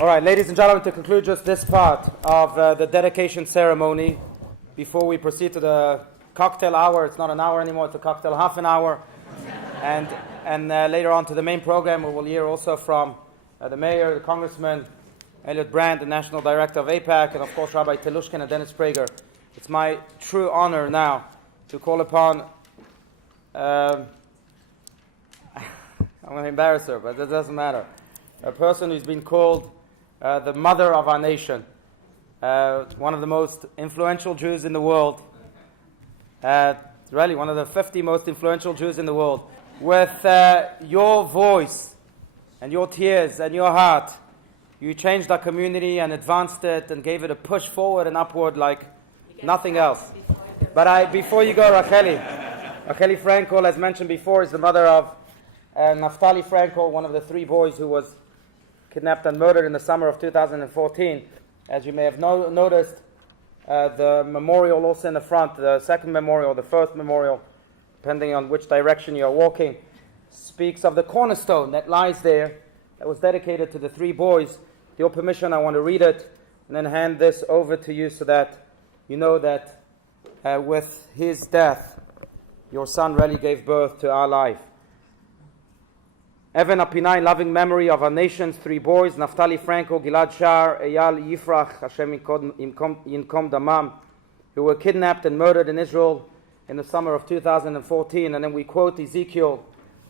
All right, ladies and gentlemen, to conclude just this part of the dedication ceremony, before we proceed to the cocktail hour. It's not an hour anymore, it's a cocktail half an hour. And later on to the main program, we will hear also from the mayor, the congressman, Elliot Brandt, the national director of AIPAC, and of course Rabbi Telushkin and Dennis Prager. It's my true honor now to call upon, I'm going to embarrass her, but it doesn't matter, a person who's been called the mother of our nation, one of the most influential Jews in the world, really one of the 50 most influential Jews in the world. With your voice and your tears and your heart, you changed our community and advanced it and gave it a push forward and upward like nothing else. But before you go, Rachelle Fraenkel, as mentioned before, is the mother of Naftali Fraenkel, one of the 3 boys who was kidnapped and murdered in the summer of 2014. As you may have noticed, the memorial also in the front, the second memorial, the first memorial, depending on which direction you are walking, speaks of the cornerstone that lies there, that was dedicated to the 3 boys. With your permission, I want to read it and then hand this over to you so that you know that with his death, your son really gave birth to our life. Even Apinai, in loving memory of our nation's 3 boys, Naftali Fraenkel, Gilad, Shaar, Eyal, Yifrach, Hashem Yinkom Damam, who were kidnapped and murdered in Israel in the summer of 2014. And then we quote Ezekiel,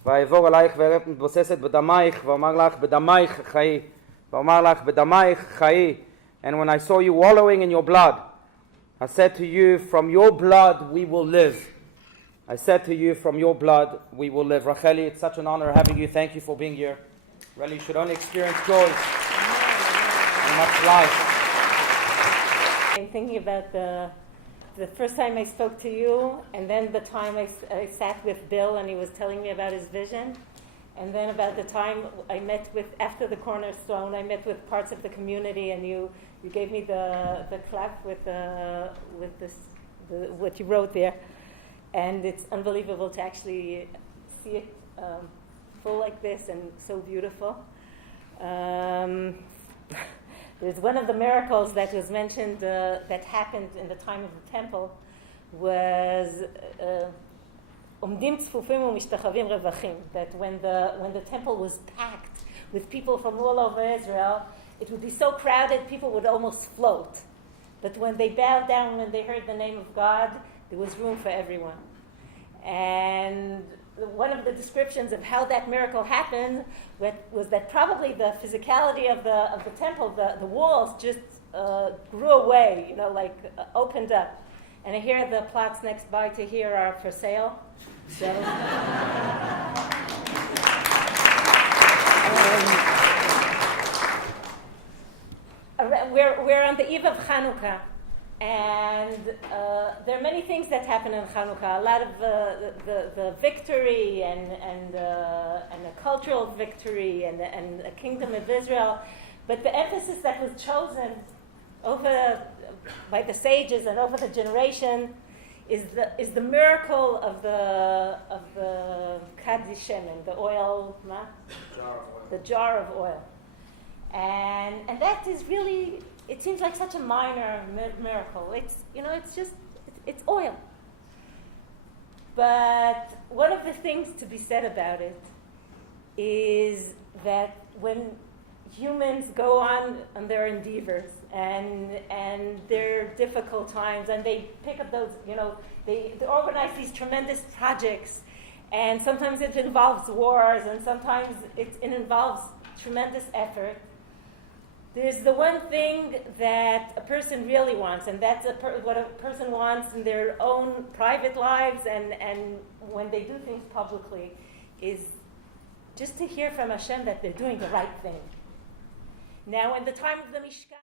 Vayevor alayich ve'eret mitboseset b'damayich, v'omar lach b'damayich chai, v'omar lach b'damayich chai. And when I saw you wallowing in your blood, I said to you, from your blood we will live. I said to you, from your blood we will live. Rachelle, it's such an honor having you. Thank you for being here. Really, you should only experience joy and much life. I'm thinking about the first time I spoke to you, and then the time I sat with Bill and he was telling me about his vision, and then about the time I met with, after the cornerstone, I met with parts of the community, and you gave me the clap with what you wrote there. And it's unbelievable to actually see it full like this and so beautiful. There's one of the miracles that was mentioned that happened in the time of the temple was that when the temple was packed with people from all over Israel, it would be so crowded people would almost float. But when they bowed down, when they heard the name of God, there was room for everyone. And one of the descriptions of how that miracle happened was that probably the physicality of the temple, the walls just grew away, opened up. And I hear the plots next by to here are for sale. So we're on the eve of Chanukah. And there are many things that happen in Chanukah. A lot of the victory and a cultural victory and a kingdom of Israel. But the emphasis that was chosen by the sages and over the generation is the miracle of the Kaddish Shemen, the oil, the jar of oil, and that is really. It seems like such a minor miracle. It's oil. But one of the things to be said about it is that when humans go on their endeavors and their difficult times, and they pick up those, they organize these tremendous projects, and sometimes it involves wars, and sometimes it involves tremendous effort. There's the one thing that a person really wants, and that's what a person wants in their own private lives and when they do things publicly, is just to hear from Hashem that they're doing the right thing. Now, in the time of the Mishkan,